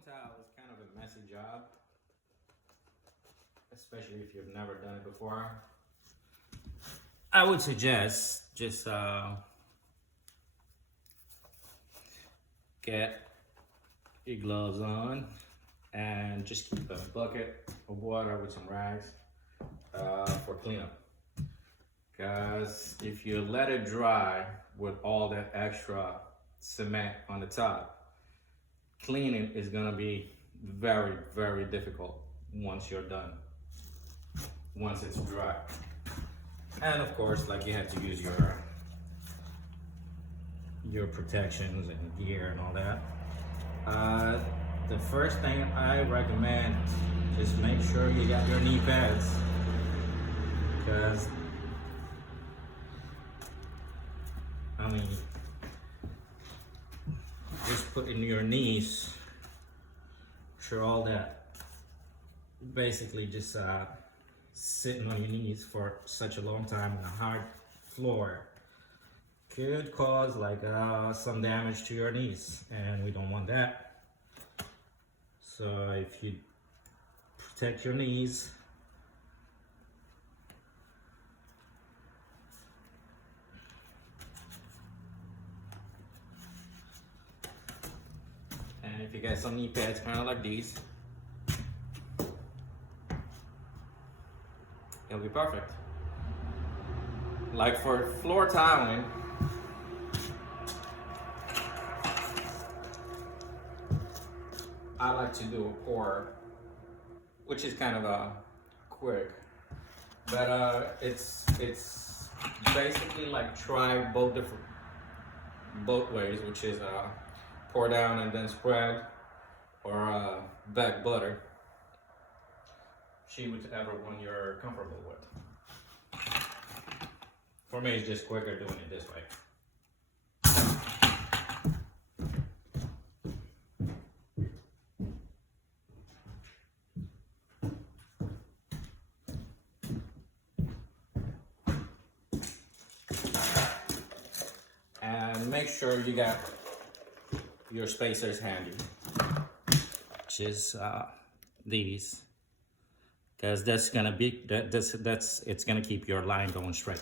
Flooring tile is kind of a messy job, especially if you've never done it before. I would suggest just get your gloves on and just keep a bucket of water with some rags for cleanup. Because if you let it dry with all that extra cement on the top, cleaning is gonna be very, very difficult once you're done, once it's dry. And of course, like, you have to use your protections and gear and all that. The first thing I recommend is make sure you got your knee pads, because I mean, just putting your knees through all that, basically just sitting on your knees for such a long time on a hard floor could cause like some damage to your knees, and we don't want that. So if you protect your knees, and if you got some knee pads kind of like these, it'll be perfect. Like for floor tiling, I like to do a pour, which is kind of quick, but it's basically like try both ways, which is pour down and then spread, or back butter. See whichever one you're comfortable with. For me, it's just quicker doing it this way. And make sure you got your spacers handy, which is these, because that's gonna be it's gonna keep your line going straight.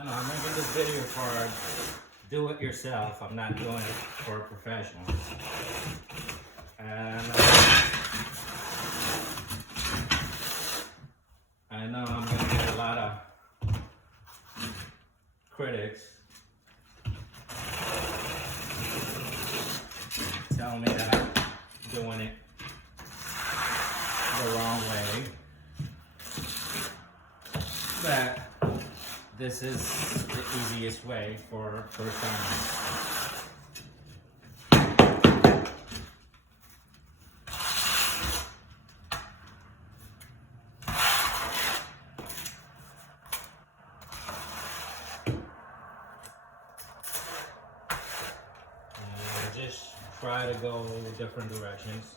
I'm making this video for do-it-yourself. I'm not doing it for professionals. And I know I'm gonna get a lot of critics telling me that I'm doing it the wrong way. But this is the easiest way for first timers. And just try to go different directions.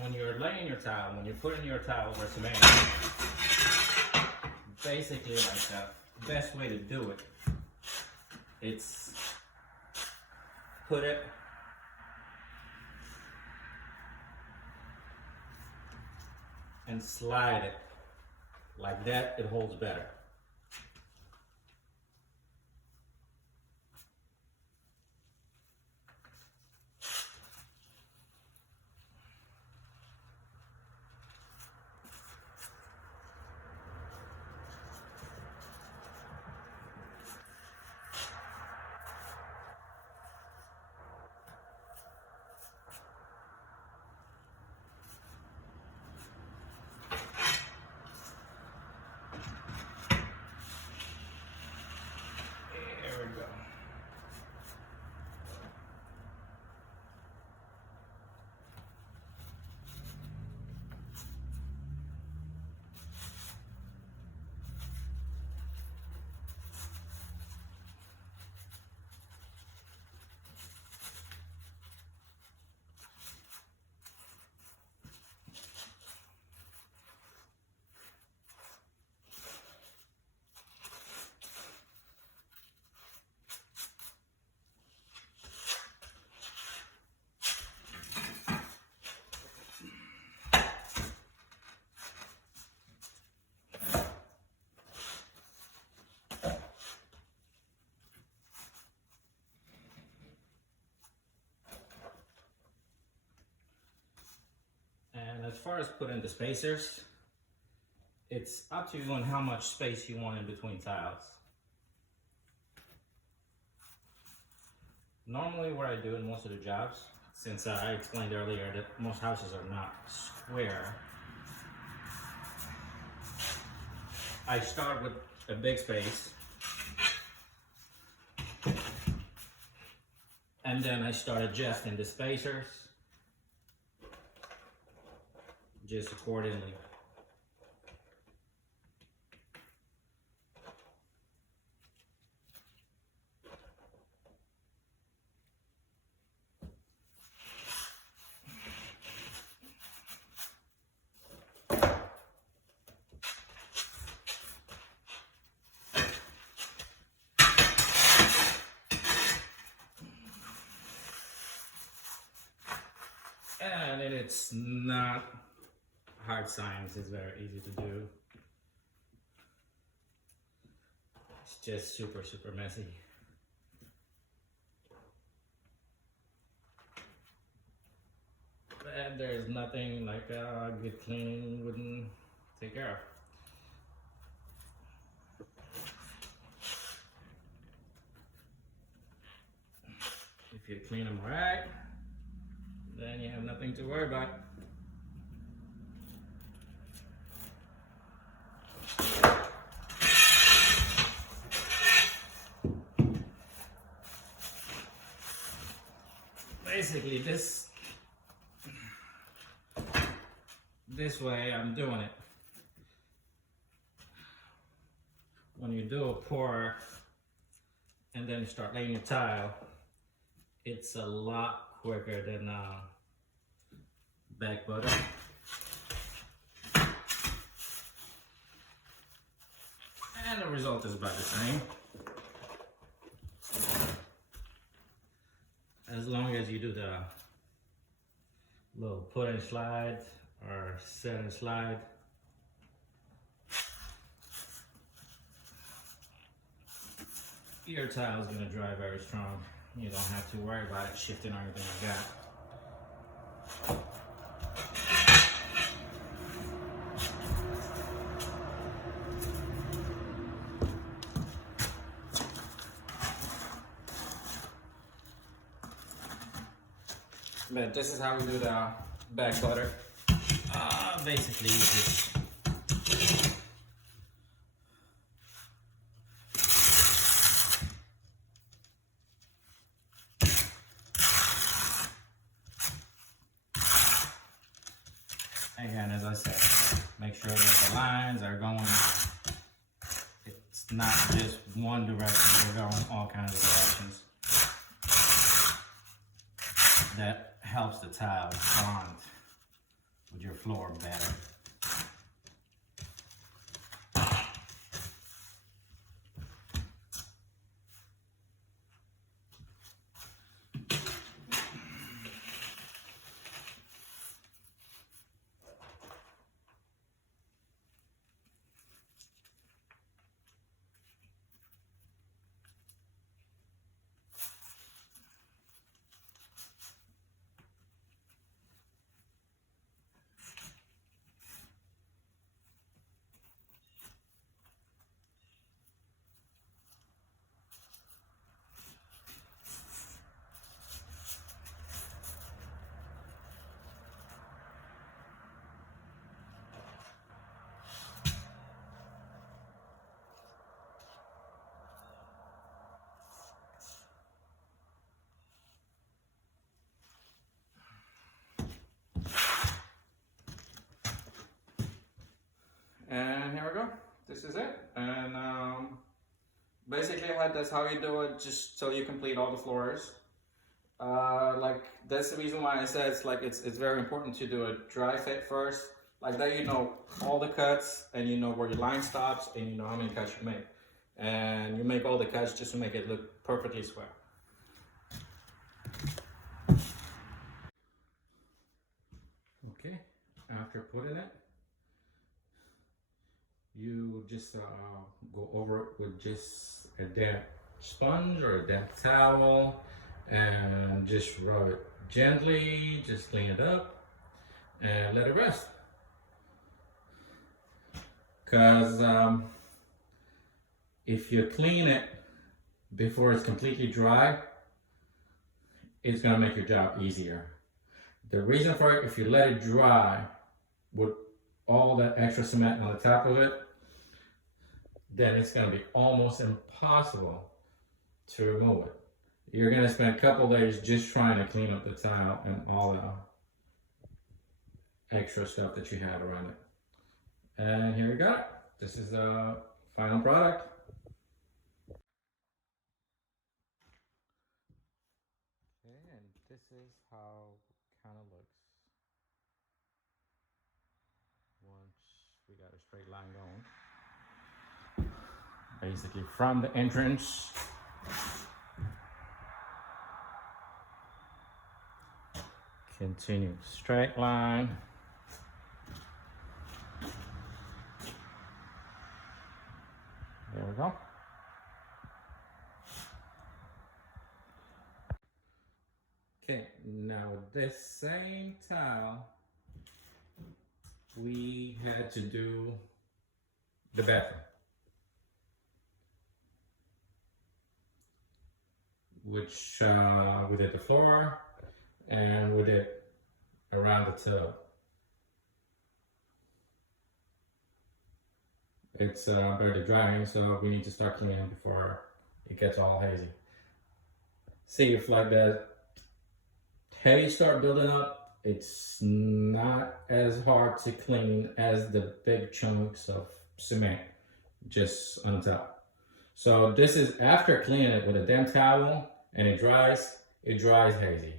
when you're laying your tile, when you're putting your tile over cement, basically like the best way to do it, it's put it and slide it like that, it holds better. There we go. And as far as putting the spacers, it's up to you on how much space you want in between tiles. Normally what I do in most of the jobs, since I explained earlier that most houses are not square, I start with a big space and then I start adjusting the spacers just accordingly. And it's not hard science, it's very easy to do. It's just super messy. And there's nothing like good cleaning wouldn't take care of. If you clean them right, then you have nothing to worry about. Basically, this way I'm doing it. When you do a pour and then you start laying your tile, it's a lot quicker than back butter. And the result is about the same. As long as you do the little put and slide or set and slide. Your tile is going to dry very strong. You don't have to worry about it shifting or anything like that. But this is how we do the back butter. Basically, you just again, as I said, make sure that the lines are going, it's not just one direction, they're going all kinds of directions. That helps the tile bond floor better. And here we go. This is it. And basically, that's how you do it, just so you complete all the floors. Like that's the reason why I said it's very important to do a dry fit first. Like that, you know all the cuts, and you know where your line stops, and you know how many cuts you make. And you make all the cuts just to make it look perfectly square. Okay, after putting it, you just go over it with just a damp sponge or a damp towel and just rub it gently, just clean it up and let it rest. Because if you clean it before it's completely dry, it's gonna make your job easier. The reason for it, if you let it dry with all that extra cement on the top of it, then it's gonna be almost impossible to remove it. You're gonna spend a couple days just trying to clean up the tile and all the extra stuff that you had around it. And here we go. This is the final product. Okay, and this is how it kind of looks once we got a straight line going. Basically from the entrance continue straight line. There we go. Okay, now this same tile, we had to do the bathroom, which we did the floor and we did around the tub. It's barely drying, so we need to start cleaning before it gets all hazy. See if like the haze start building up, it's not as hard to clean as the big chunks of cement just on top. So this is after cleaning it with a damp towel and it dries hazy.